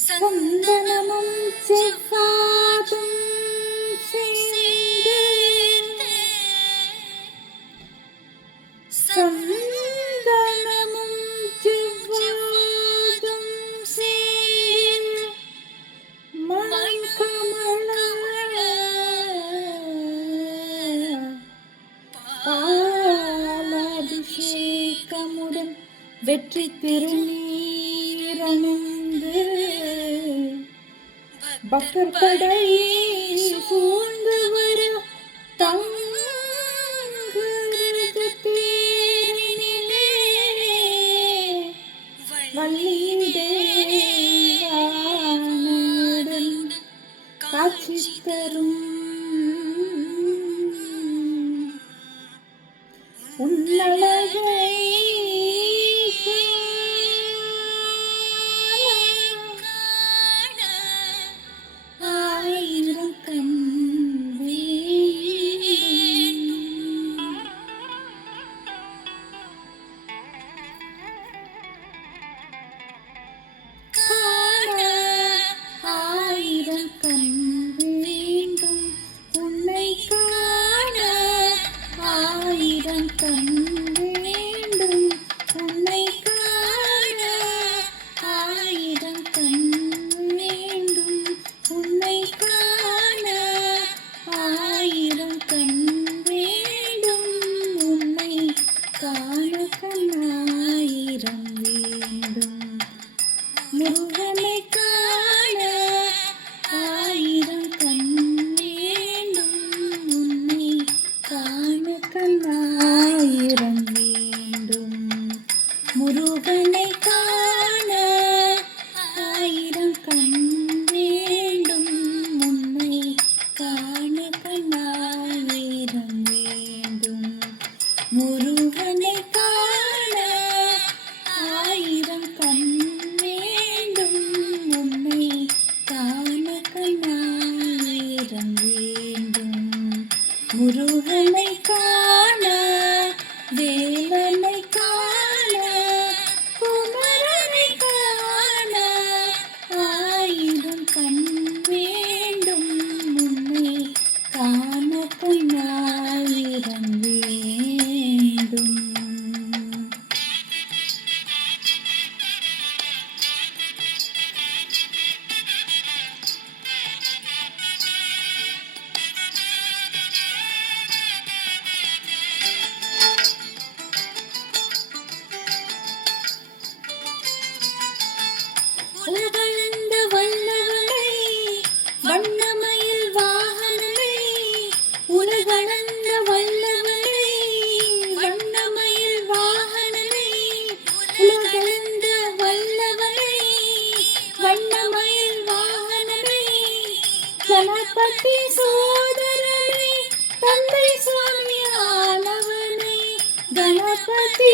சந்தனமும் செவ்வாதும் சேர்ந்து சந்தனமும் செவ்வாதும் சேர்ந்து மண் கமல பாலாபிஷேகமுடன் வெற்றி திருநீரணிந்து பக்தர் படை சூழ்ந்து வர தங்கரத தேரினிலே வள்ளிதேவானுடன் காட்சி தரும் உன்னழகை கண் வேண்டும் உன்னை காண ஆயிரம் கண் வேண்டும் உன்னை காண ஆயிரம் கண் வேண்டும் உன்னை காண கண்ணாயிரம் வேண்டும் முருகனை காண ஆயிரம் கண் வேண்டும் உன்னை காண கண்ணாயிரம் வேண்டும் முருகனை காண ஆயிரம் கண் வேண்டும் உன்னை காண கண்ணாயிரம் வேண்டும் முருகனை காண ஆயிரம் கண் வேண்டும் உன்னை காண கண்ணாயிரம் வேண்டும் முருகனை காண வேலனை காண குமரனை காண ஆயிரம் கண் வேண்டும் உன்னை காண கண்ணாயிரம் வேண்டும். உலகளந்த வல்லவனை வண்ணமயில் வாகனனை உலகளந்த வல்லவனை வண்ணமயில் வாகனனை உலகளந்த வல்லவனை வண்ணமயில் வாகனனை கணபதி சோதரனை தந்தை சுவாமி ஆனவனை கணபதி